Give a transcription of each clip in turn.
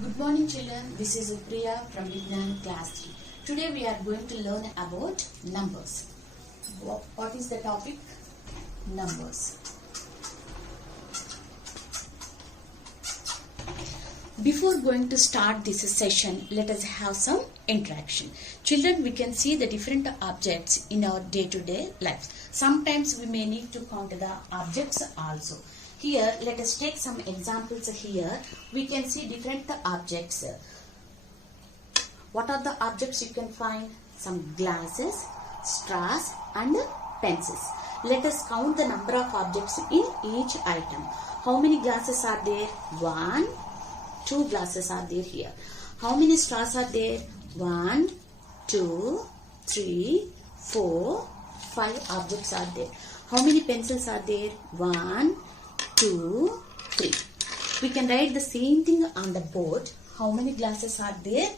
Good morning children, this is Priya from Vignan class 3. Today we are going to learn about numbers. What is the topic? Numbers. Before going to start this session, let us have some interaction. Children, we can see the different objects in our day-to-day life. Sometimes we may need to count the objects also. Here, let us take some examples here. We can see different objects. What are the objects you can find? Some glasses, straws and pencils. Let us count the number of objects in each item. How many glasses are there? 1, 2 glasses are there here. How many straws are there? 1, 2, 3, 4, 5 objects are there. How many pencils are there? 1, 2, 3. We can write the same thing on the board. How many glasses are there?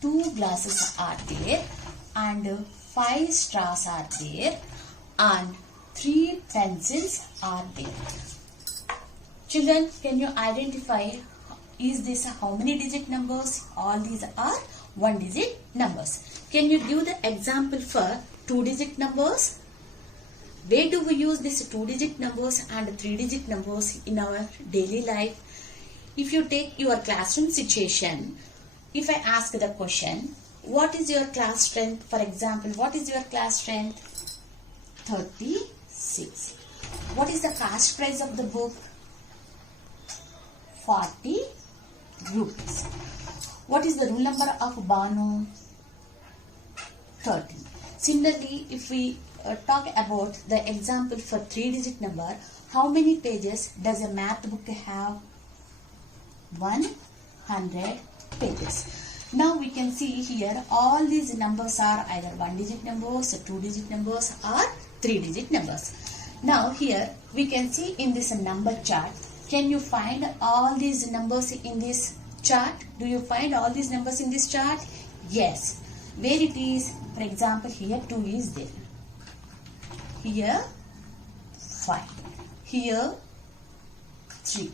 2 glasses are there and 5 straws are there and 3 pencils are there. Children, can you identify, is this how many digit numbers? All these are 1 digit numbers. Can you give the example for 2 digit numbers? Where do we use these 2 digit numbers and 3 digit numbers in our daily life? If you take your classroom situation, if I ask the question, what is your class strength? For example, what is your class strength? 36. What is the cost price of the book? 40 rupees. What is the rule number of Banu? 30. Similarly, if we talk about the example for 3 digit number, how many pages does a math book have? 100 pages. Now we can see here all these numbers are either 1 digit numbers, 2 digit numbers or 3 digit numbers. Now here we can see in this number chart, can you find all these numbers in this chart? Do you find all these numbers in this chart? Yes. Where it is? For example, here 2 is there. Here 5. Here 3.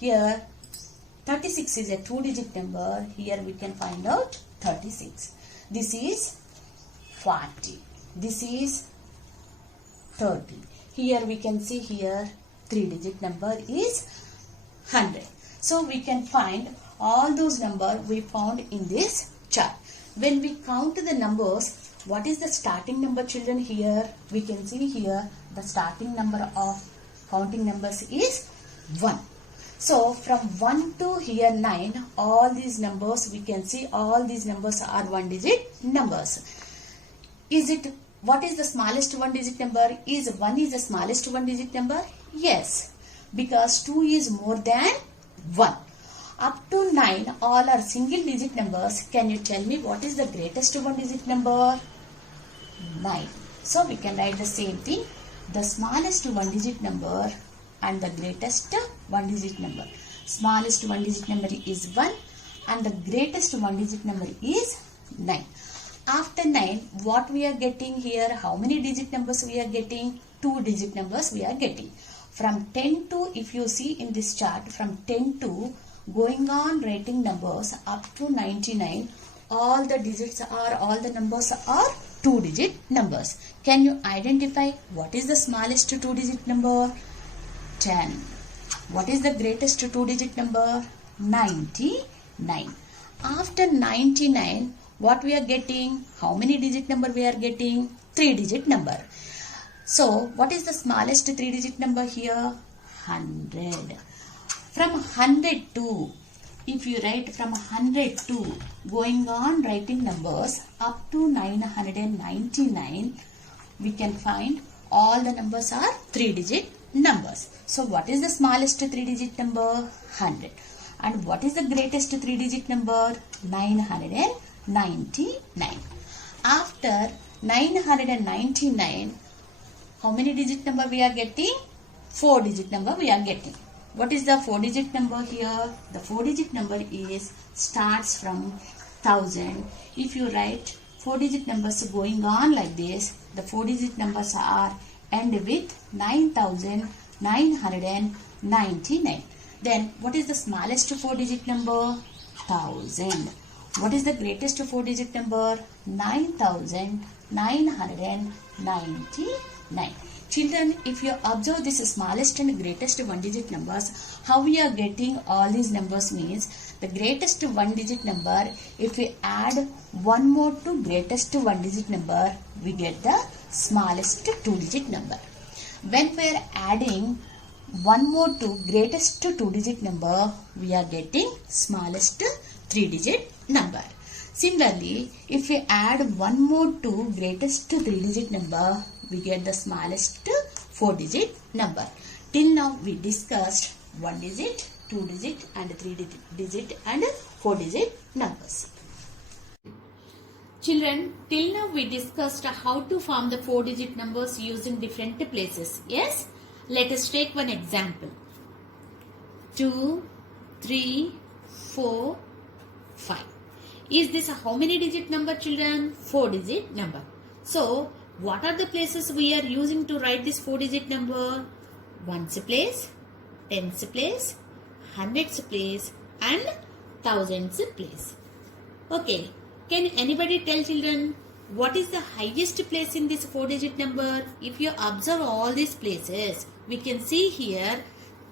Here 36 is a 2 digit number. Here we can find out 36. This is 40. This is 30. Here we can see here 3 digit number is 100. So we can find all those numbers we found in this chart. When we count the numbers, what is the starting number, children? Here we can see here the starting number of counting numbers is 1. So from 1 to here 9, all these numbers we can see all these numbers are 1 digit numbers. What is the smallest 1 digit number? Is 1 is the smallest 1 digit number? Yes, because 2 is more than 1. Up to 9 all are single digit numbers. Can you tell me what is the greatest 1 digit number? 9. So we can write the same thing. The smallest 1 digit number and the greatest 1 digit number. Smallest 1 digit number is 1 and the greatest 1 digit number is 9. After 9, what we are getting here? How many digit numbers we are getting? 2 digit numbers we are getting. From 10 to, if you see in this chart, from 10 to going on writing numbers up to 99, all the numbers are 2 digit numbers. Can you identify what is the smallest 2 digit number? 10. What is the greatest 2 digit number? 99. After 99, what we are getting? How many digit number we are getting? 3 digit number. So what is the smallest 3 digit number here? 100. From 100 to, if you write from 100 to going on writing numbers up to 999, we can find all the numbers are 3 digit numbers. So what is the smallest 3 digit number? 100. And what is the greatest 3 digit number? 999. After 999, how many digit number we are getting? 4 digit number we are getting. What is the 4 digit number here? The 4 digit number starts from 1000. If you write 4 digit numbers going on like this, the 4 digit numbers are end with 9999. Then what is the smallest 4 digit number? 1000. What is the greatest 4-digit number? 9999. Children, if you observe this smallest and greatest 1-digit numbers, how we are getting all these numbers means the greatest 1-digit number, if we add one more to greatest 1-digit number, we get the smallest 2-digit number. When we are adding one more to greatest 2-digit number, we are getting smallest 3-digit number. Similarly, if we add one more to greatest 3-digit number, we get the smallest 4-digit number. Till now we discussed 1-digit, 2-digit and 3-digit and 4-digit numbers. Children, till now we discussed how to form the 4-digit numbers using different places. Yes? Let us take one example. 2, 3, 4, 5. Is this a how many digit number, children? 4-digit number. So, what are the places we are using to write this 4-digit number? Ones place, tens place, hundreds place and thousands place. Okay. Can anybody tell, children, what is the highest place in this 4-digit number? If you observe all these places, we can see here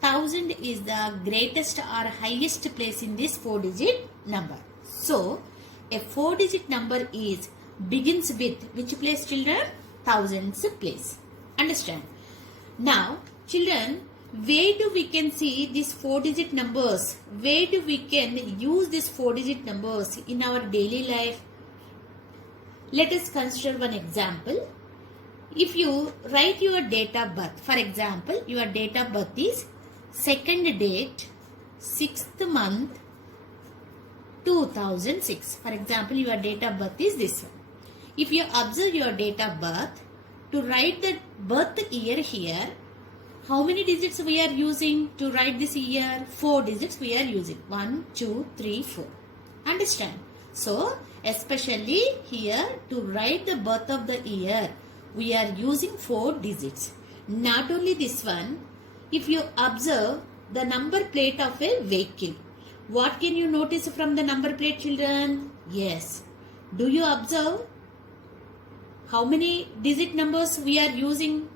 1000 is the greatest or highest place in this 4-digit number. So, a 4-digit number begins with which place, children? Thousands place. Understand? Now, children, where do we can see these 4-digit numbers? Where do we can use these 4-digit numbers in our daily life? Let us consider one example. If you write your date of birth, for example, your date of birth is 2nd date, 6th month, 2006. For example, your date of birth is this one. If you observe your date of birth, to write the birth year here, how many digits we are using to write this year? 4 digits we are using. 1, 2, 3, 4. Understand? So, especially here to write the birth of the year, we are using 4 digits. Not only this one, if you observe the number plate of a vehicle, what can you notice from the number plate, children? Yes. Do you observe how many digit numbers we are using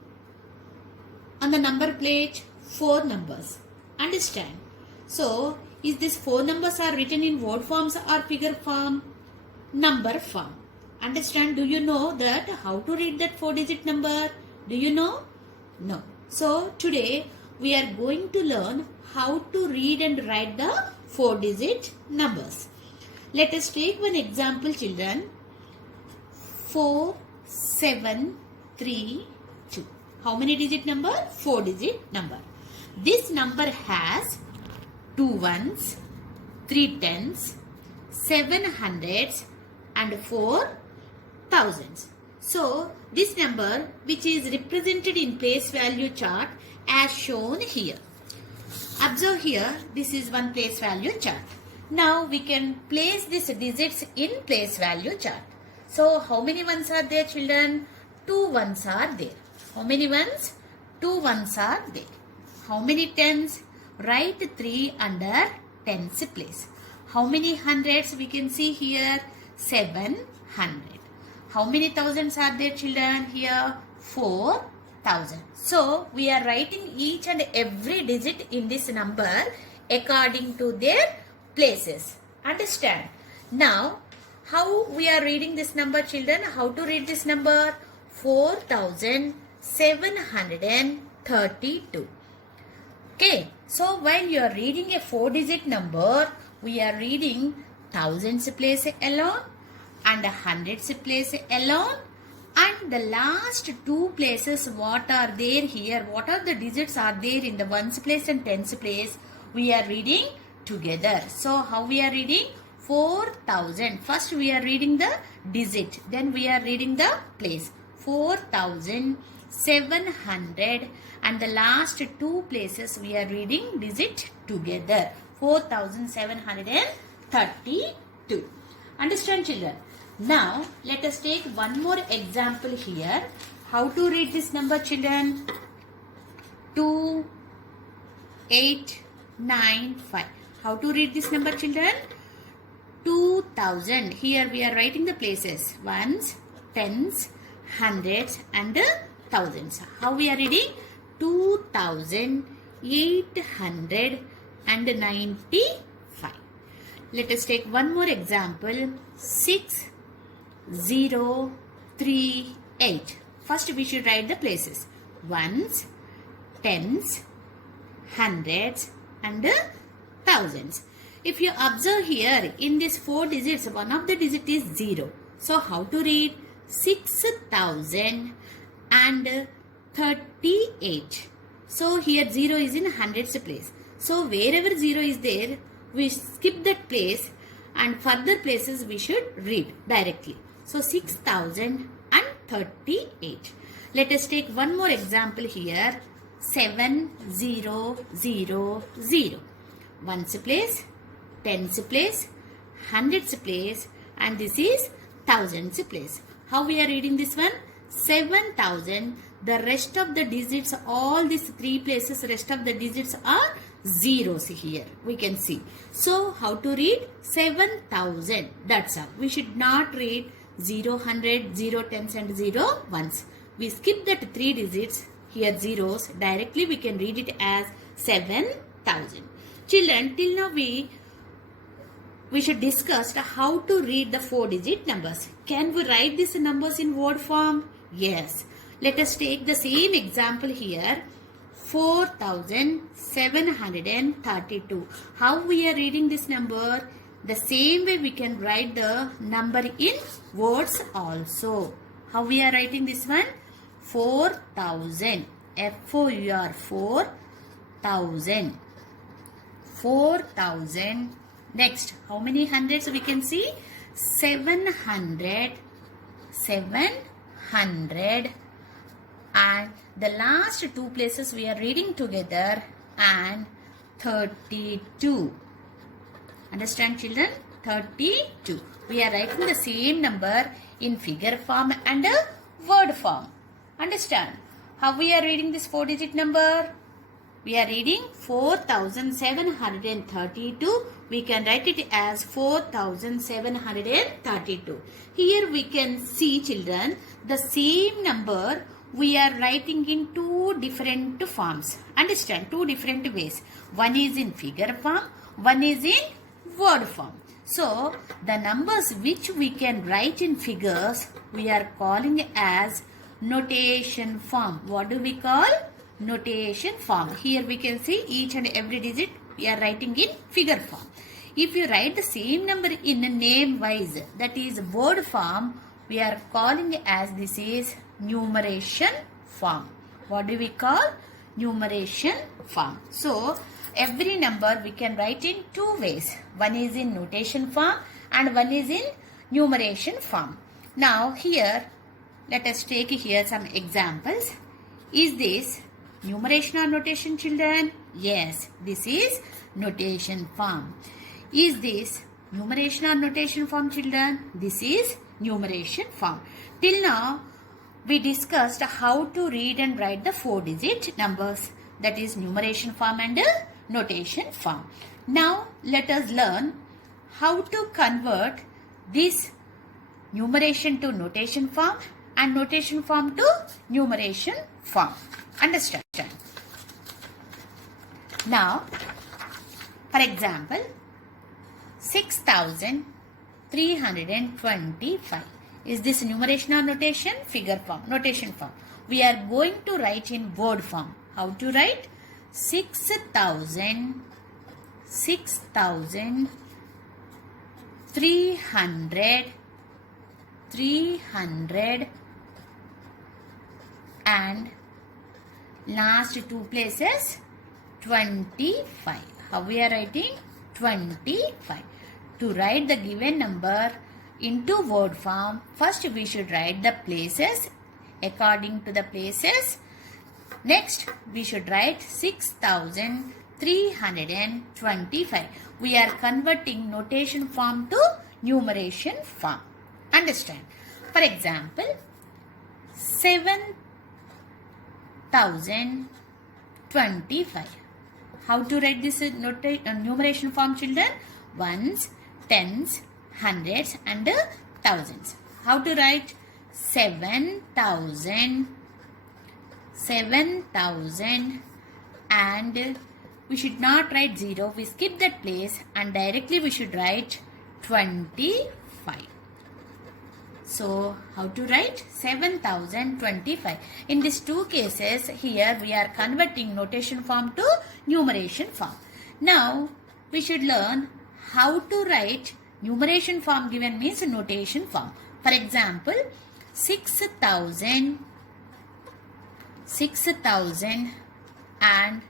on the number plate? 4 numbers. Understand? So, is this 4 numbers are written in word forms or figure form? Number form. Understand? Do you know that how to read that 4-digit number? Do you know? No. So, today we are going to learn how to read and write the 4-digit numbers. Let us take one example, children. 4, 7, 3, 2. How many digit number? 4-digit number. This number has 2 ones, 3 tens, 7 hundreds and 4 thousands. So, this number which is represented in place value chart as shown here. Observe here, this is one place value chart. Now, we can place these digits in place value chart. So, how many ones are there, children? 2 ones are there. How many ones? 2 ones are there. How many tens? Write 3 under tens place. How many hundreds we can see here? 700. How many thousands are there, children? Here 4,000. So, we are writing each and every digit in this number according to their places. Understand? Now, how we are reading this number, children? How to read this number? 4,732. Okay. So, while you are reading a 4-digit number, we are reading thousands place alone and hundreds place alone, and the last 2 places what are there here, what are the digits are there in the ones place and tens place, we are reading together. So, how we are reading? 4,000. First we are reading the digit, then we are reading the place. 4,700 and the last 2 places we are reading digit together. 4,732. Understand, children? Now, let us take one more example here. How to read this number, children? 2895. How to read this number, children? 2000. Here we are writing the places. Ones, tens, hundreds and thousands. How we are reading? 2895. Let us take one more example. 6038. First we should write the places. Ones, tens, hundreds and thousands. If you observe here, in these 4 digits, one of the digit is 0. So how to read? 6038. So here 0 is in hundreds place. So wherever 0 is there, we skip that place and further places we should read directly. So 6038. Let us take one more example here. 7000. Ones place, tens place, hundreds place and this is thousands place. How we are reading this one? 7000. The rest of the digits, all these 3 places, rest of the digits are zeros here. We can see. So how to read? 7000. That's all. We should not read 0 hundred, 0 tens and 0 ones. We skip that 3 digits. Here zeros. Directly we can read it as 7000. Children, till now we should discuss how to read the 4-digit numbers. Can we write these numbers in word form? Yes. Let us take the same example here. 4732. How we are reading this number? The same way we can write the number in words also. How we are writing this one? 4000. F-O-U-R, 4000. 4000. Next, how many hundreds we can see? 700. 700. And the last 2 places we are reading together and 32. Understand, children? 32. We are writing the same number in figure form and word form. Understand? How we are reading this 4-digit number? We are reading 4732. We can write it as 4732. Here we can see, children, the same number we are writing in 2 different forms. Understand? 2 different ways. One is in figure form, one is in word form. So, the numbers which we can write in figures, we are calling as notation form. What do we call? Notation form. Here we can see each and every digit we are writing in figure form. If you write the same number in a name wise, that is word form, we are calling as this is numeration form. What do we call? Numeration form. So, every number we can write in 2 ways. One is in notation form and one is in numeration form. Now here, let us take here some examples. Is this numeration or notation, children? Yes, this is notation form. Is this numeration or notation form, children? This is numeration form. Till now, we discussed how to read and write the 4-digit numbers. That is numeration form and notation form. Now, let us learn how to convert this numeration to notation form and notation form to numeration form. Understand? Now, for example, 6325. Is this numeration or notation? Figure form, notation form. We are going to write in word form. How to write? 6,300 and last 2 places 25. How we are writing? 25. To write the given number into word form, first we should write the places according to the places. Next, we should write 6,325. We are converting notation form to numeration form. Understand? For example, 7,025. How to write this numeration form, children? Ones, tens, hundreds and thousands. How to write? 7,000 and we should not write 0. We skip that place and directly we should write 25. So how to write? 7,025. In these two cases, here we are converting notation form to numeration form. Now we should learn how to write numeration form given means notation form. For example, 6,000 and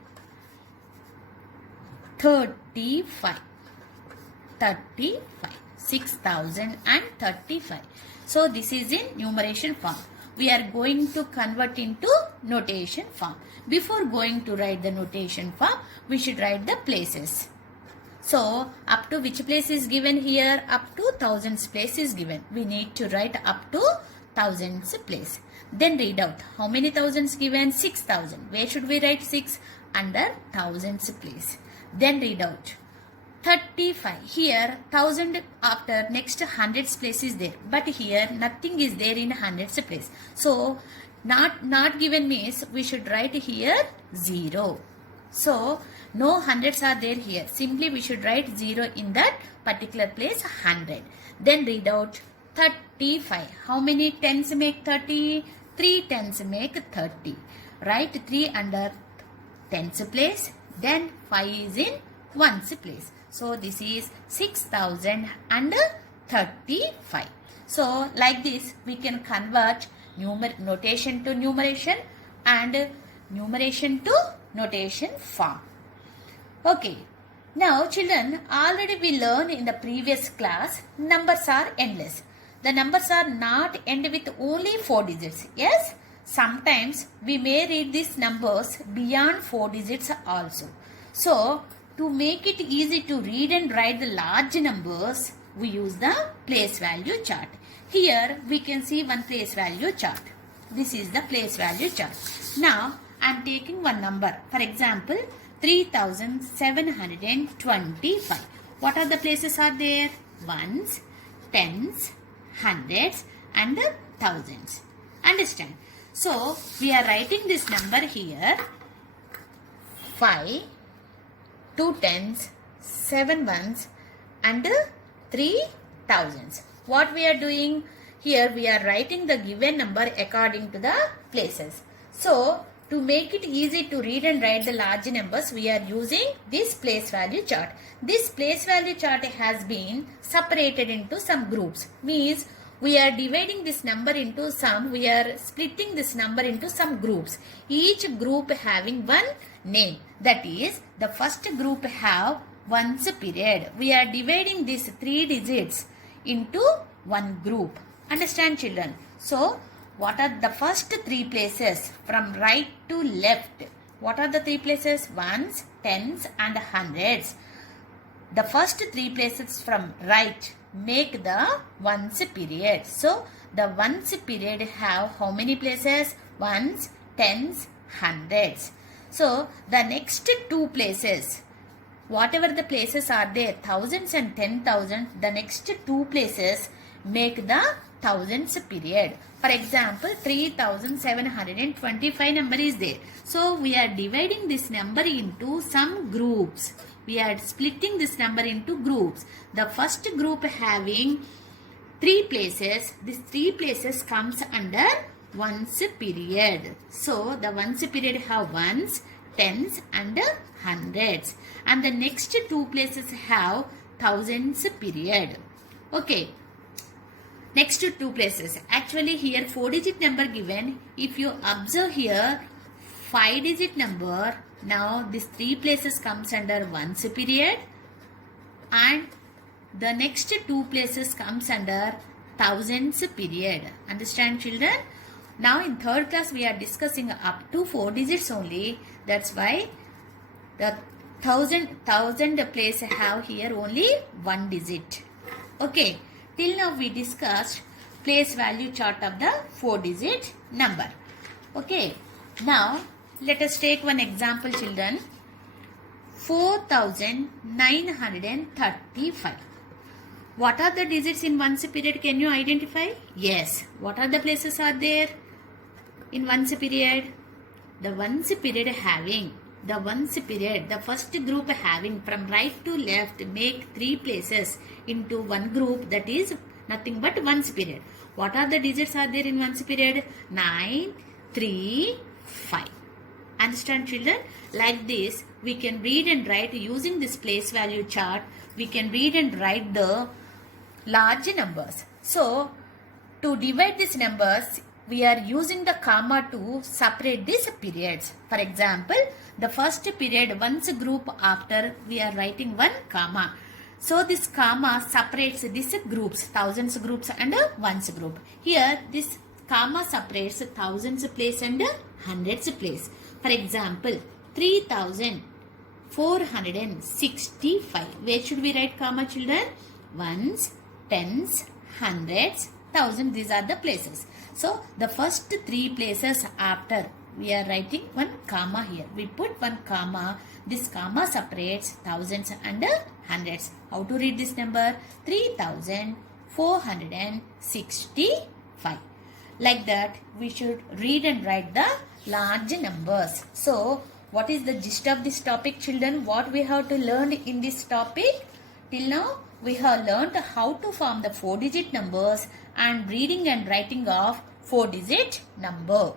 35. 6,000 and 35. So this is in numeration form. We are going to convert into notation form. Before going to write the notation form, we should write the places. So up to which place is given here? Up to thousands place is given. We need to write up to thousands place. Then read out. How many thousands given? 6,000. Where should we write 6? Under thousands place. Then read out. 35. Here 1000 after next hundreds place is there. But here nothing is there in hundreds place. So not given means we should write here 0. So no hundreds are there here. Simply we should write 0 in that particular place 100. Then read out 35. How many tens make 30? 3 tens make 30. Write 3 under tens place. Then 5 is in ones place. So this is 6,035. So like this we can convert notation to numeration and numeration to notation form. Okay. Now children, already we learned in the previous class numbers are endless. The numbers are not end with only 4 digits. Yes, sometimes we may read these numbers beyond 4 digits also. So to make it easy to read and write the large numbers, we use the place value chart. Here we can see one place value chart. This is the place value chart. Now I am taking one number. For example, 3,725. What are the places are there? Ones, tens, hundreds and thousands. Understand? So we are writing this number here. 5, 2 tens, 7 ones and 3 thousands. What we are doing? Here we are writing the given number according to the places. So to make it easy to read and write the large numbers, we are using this place value chart. This place value chart has been separated into some groups. Means we are dividing this number into some, we are splitting this number into some groups. Each group having one name. That is, the first group have ones period. We are dividing these 3 digits into one group. Understand children? So what are the first 3 places from right to left? What are the 3 places? Ones, tens and hundreds. The first 3 places from right make the ones period. So the ones period have how many places? Ones, tens, hundreds. So the next 2 places, whatever the places are there, thousands and 10,000, the next 2 places make the thousands period. For example, 3,725 number is there. So we are dividing this number into some groups. We are splitting this number into groups. The first group having 3 places. These 3 places comes under ones period. So the ones period have ones, tens and hundreds. And the next 2 places have thousands period. Okay. Next 2 places. Actually here 4 digit number given. If you observe here 5 digit number. Now these 3 places comes under ones period. And the next 2 places comes under thousands period. Understand children? Now in 3rd class we are discussing up to 4 digits only. That's why the thousand place have here only 1 digit. Okay. Till now we discussed place value chart of the 4 digit number. Okay. Now let us take one example children. 4,935. What are the digits in ones period? Can you identify? Yes. What are the places are there in ones period? The ones period having, the first group having from right to left make 3 places into one group, that is nothing but ones period. What are the digits are there in ones period? 9, 3, 5. Understand, children? Like this, we can read and write using this place value chart. We can read and write the large numbers. So, to divide these numbers, we are using the comma to separate these periods. For example, the first period, ones group after, we are writing one comma. So, this comma separates these groups, thousands groups and ones group. Here, this comma separates thousands place and hundreds place. For example, 3,465. Where should we write comma, children? Ones, tens, hundreds, thousand. These are the places. So, the first 3 places after, we are writing one comma here. We put one comma. This comma separates thousands and hundreds. How to read this number? 3,465. Like that, we should read and write the large numbers. So, what is the gist of this topic, children? What we have to learn in this topic? Till now, we have learned how to form the 4-digit numbers and reading and writing of 4-digit number.